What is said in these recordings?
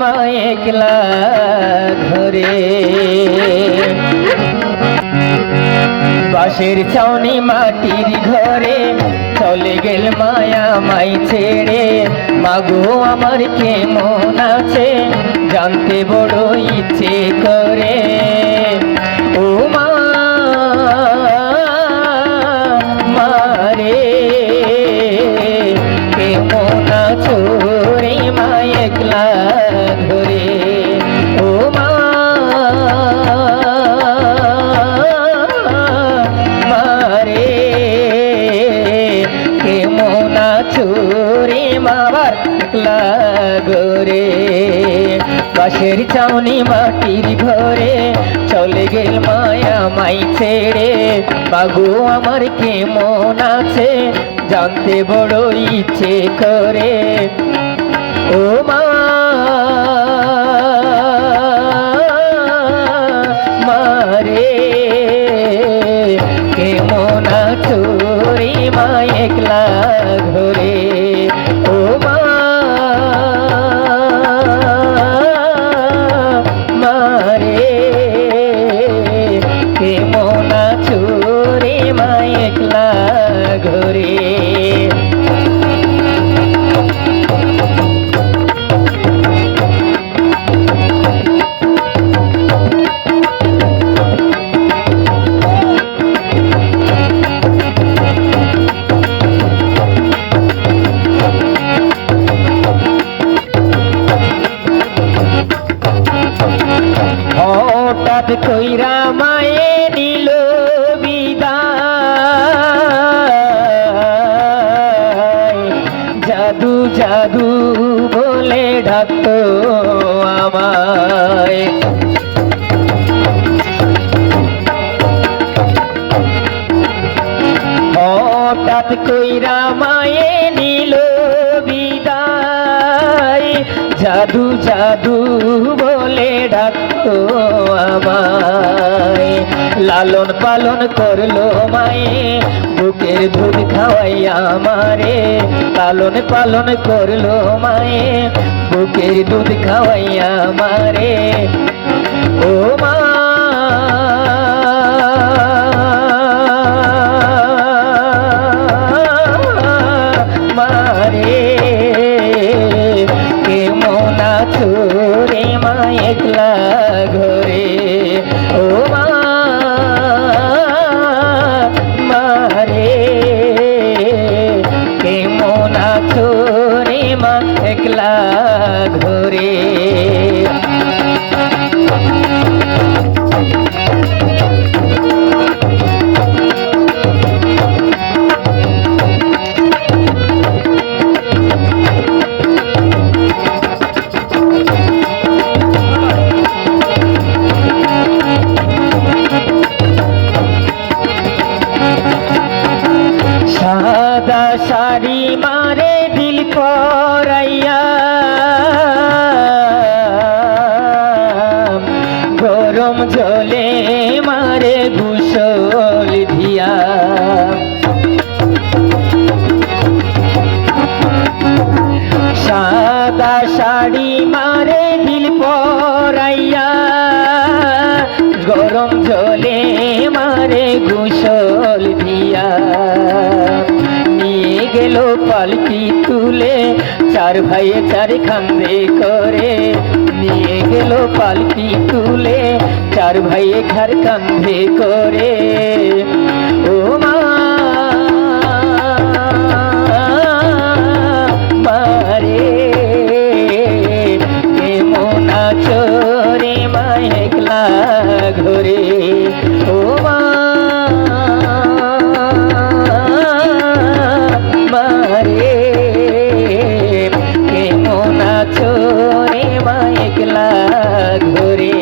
মা একলা ঘরে বাঁশের ছাউনি মাটির ঘরে চলে গেল মায়া মাই ছেড়ে মাগো আমার কেমন আছে জানতে বড় ইচ্ছে করে ও মা মারে কেমন আছো রে মা একলা ঘরে ও মা মারে কেমন আছো রে মাবার একলা ঘরে বাঁশের ছাউনি মাটির ঘরে চলে গেল মায়া মাই ছেড়ে বাগু আমার কেমন আছে জানতে বড় ইচ্ছে করে ও মা মারে কেমন আছো রে মা একলা ঘরে ও মা মারে কেমন আছো রে মা একলা ঘরে হঠাৎ কইরা মায়ে নিল বিদায় জাদু জাদু বলে ডাকতো আমায় হঠাৎ কইরা মায়ে নিল বিদায় জাদু জাদু বলে ডাকতো আমায় লালন পালন করলো মায়ে বুকের দুধ খাওয়াইয়া আমারে লালন পালন করলো মায়ে বুকের দুধ খাওয়াইয়া আমারে ও মা মারে কেমন আছো রে মা একলা ঘরে ও মা মারে কেমন আছো রে মা একলা ঘরে সাদা শাড়ি মারে দিল পরাইয়া গরম জলে মারে গোসল দিয়া সাদা শাড়ি মারে দিল পরাইয়া গরম জলে মারে গোসল দিয়া নিয়ে গেল পালকি তুলে চার ভাইয়ে চার খান্দে করে নিয়ে গেল পালকি তুলে চার ভাইয়ে ঘর কান্ধে করে ও মা মারে কেমন আছো রে মা একলা ঘরে ও মা মারে কেমন আছো রে মা একলা ঘরে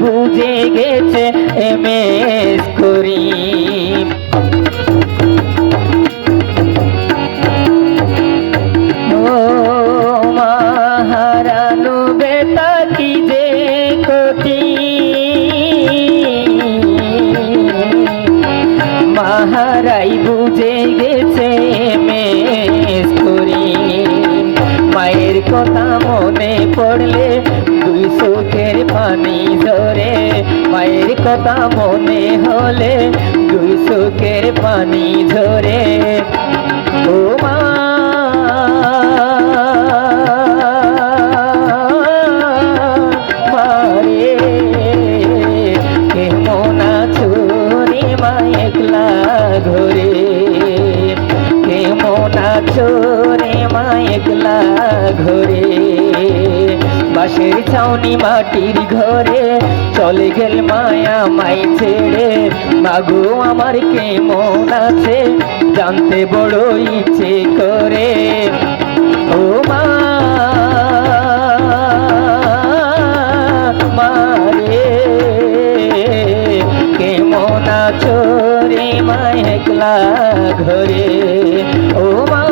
বুঝে গেছে এমএস করিম। ও মা হারানো বেটা কি যে কঠিন, মাহারাই বুঝে গেছে এমএস করিম। মায়ের কথা মনে পড়লে দুই চোখের পানি ঝরে, মায়ের কথা মনে হলে দুই চোখের পানি ঝরে। ও মা মারে কেমন আছো রে মা একলা ঘরে, কেমন আছো রে মা একলা ঘরে। বাঁশের ছাউনি মাটির ঘরে চলে গেল মায়া মাই ছেড়ে, মাগো আমার কেমন আছে জানতে বড় ইচ্ছে করে। ও মা মারে কেমন আছো রে মা একলা ঘরে। ও মা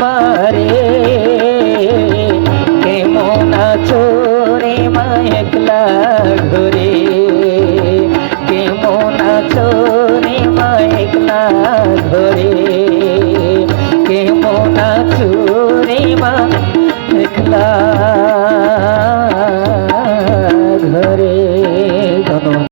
মারে কেমন আছো রে মা একলা ঘরে, কেমন আছো রে মা একলা ঘরে, কেমন আছো রে মা একলা